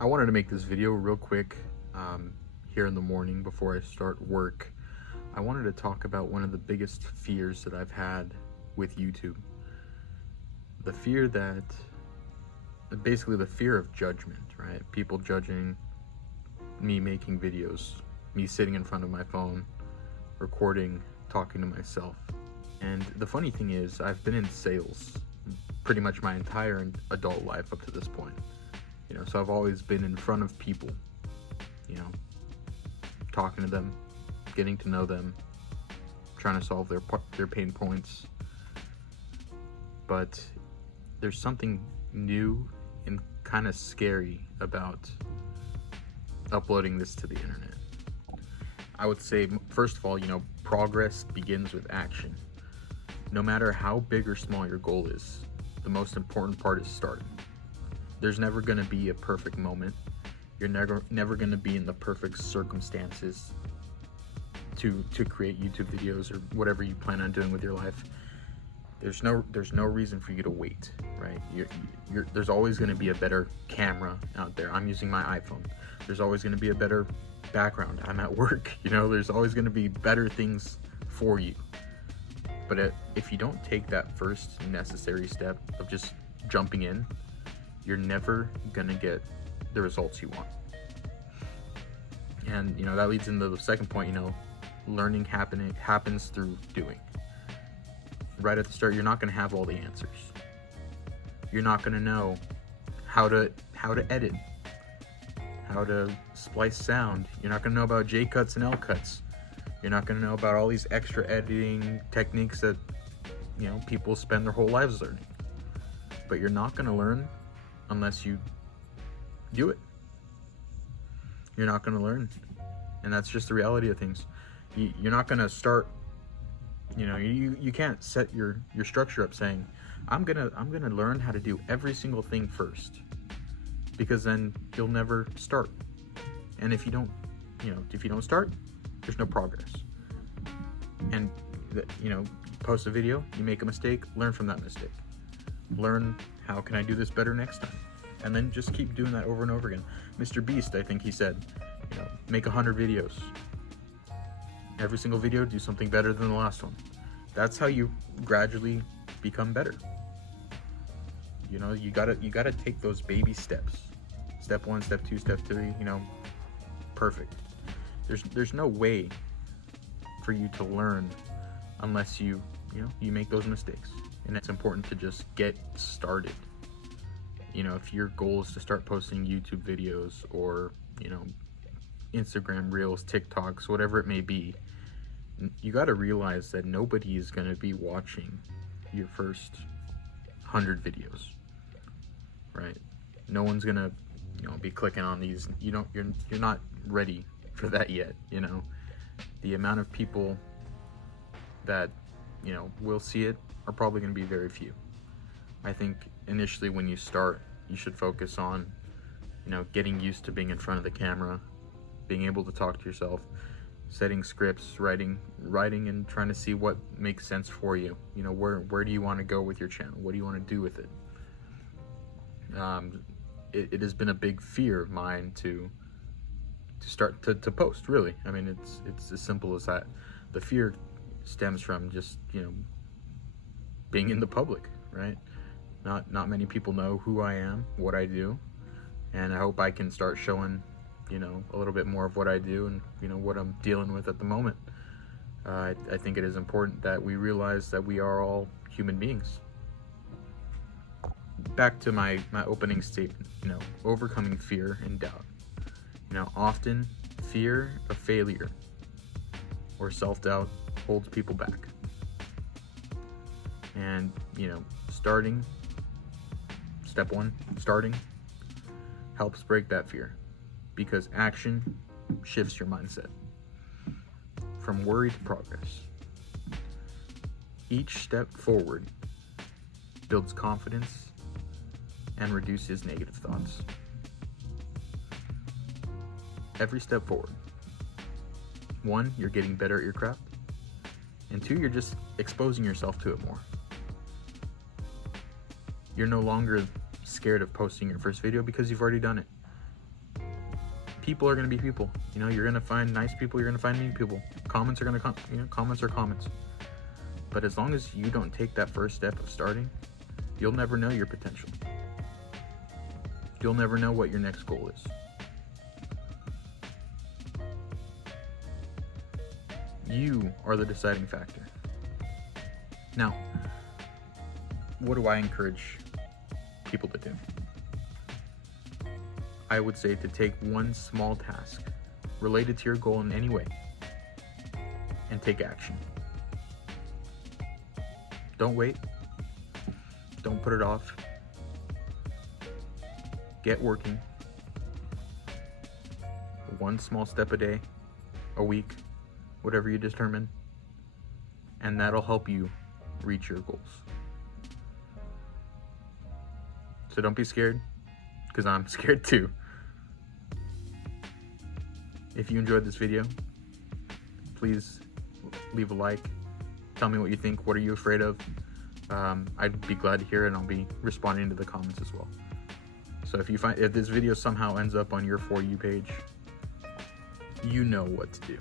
I wanted to make this video real quick here in the morning before I start work. I wanted to talk about one of the biggest fears that I've had with YouTube. The fear that, basically the fear of judgment, right? People judging me making videos, me sitting in front of my phone, recording, talking to myself. And the funny thing is, I've been in sales pretty much my entire adult life up to this point. So I've always been in front of people, talking to them, getting to know them, trying to solve their pain points. But there's something new and kind of scary about uploading this to the internet. I would say, first of all, progress begins with action. No matter how big or small your goal is, the most important part is starting. There's never going to be a perfect moment. You're never going to be in the perfect circumstances to create YouTube videos or whatever you plan on doing with your life. There's no reason for you to wait, right? There's always going to be a better camera out there. I'm using my iPhone. There's always going to be a better background. I'm at work. There's always going to be better things for you. But if you don't take that first necessary step of just jumping in, you're never gonna get the results you want. And that leads into the second point. Learning happens through doing. Right at the start, you're not gonna have all the answers. You're not gonna know how to edit, how to splice sound. You're not gonna know about J cuts and L cuts. You're not gonna know about all these extra editing techniques that people spend their whole lives learning. But you're not gonna learn unless you do it. You're not going to learn, and that's just the reality of things. You're not going to start. You can't set your structure up saying, I'm gonna learn how to do every single thing first, because then you'll never start. And if you don't start, there's no progress. And post a video, you make a mistake, learn from that mistake. Learn, how can I do this better next time? And then just keep doing that over and over again. Mr. Beast, I think he said, make 100 videos. Every single video, do something better than the last one. That's how you gradually become better. You gotta take those baby steps. Step 1, step 2, step 3, perfect. There's no way for you to learn unless you make those mistakes. And it's important to just get started. If your goal is to start posting YouTube videos or, Instagram Reels, TikToks, whatever it may be, you got to realize that nobody is going to be watching your first 100 videos, right? No one's going to, be clicking on these. You're not ready for that yet. The amount of people that, will see it are probably going to be very few. I think initially when you start, you should focus on, getting used to being in front of the camera, being able to talk to yourself, setting scripts, writing, and trying to see what makes sense for you. Where do you want to go with your channel? What do you want to do with it? It has been a big fear of mine to start to post, really. I mean, it's as simple as that. The fear stems from just, being in the public, right? Not many people know who I am, what I do, and I hope I can start showing, a little bit more of what I do and, what I'm dealing with at the moment. I think it is important that we realize that we are all human beings. Back to my opening statement, overcoming fear and doubt. Often fear of failure or self-doubt holds people back. And, starting, step 1, starting, helps break that fear, because action shifts your mindset from worry to progress. Each step forward builds confidence and reduces negative thoughts. Every step forward. 1, you're getting better at your craft, and 2, you're just exposing yourself to it more. You're no longer scared of posting your first video because you've already done it. people are going to be people. You know, you're going to find nice people, you're going to find mean people. Comments are going to come, you know, comments are comments. But as long as you don't take that first step of starting, you'll never know your potential. You'll never know what your next goal is. You are the deciding factor. Now, what do I encourage people to do? I would say to take one small task related to your goal in any way and take action. Don't wait. Don't put it off. Get working. One small step a day, a week, whatever you determine, and that'll help you reach your goals. So don't be scared, because I'm scared too. If you enjoyed this video, please leave a like. Tell me what you think. What are you afraid of? I'd be glad to hear it, and I'll be responding to the comments as well. So if this video somehow ends up on your For You page, you know what to do.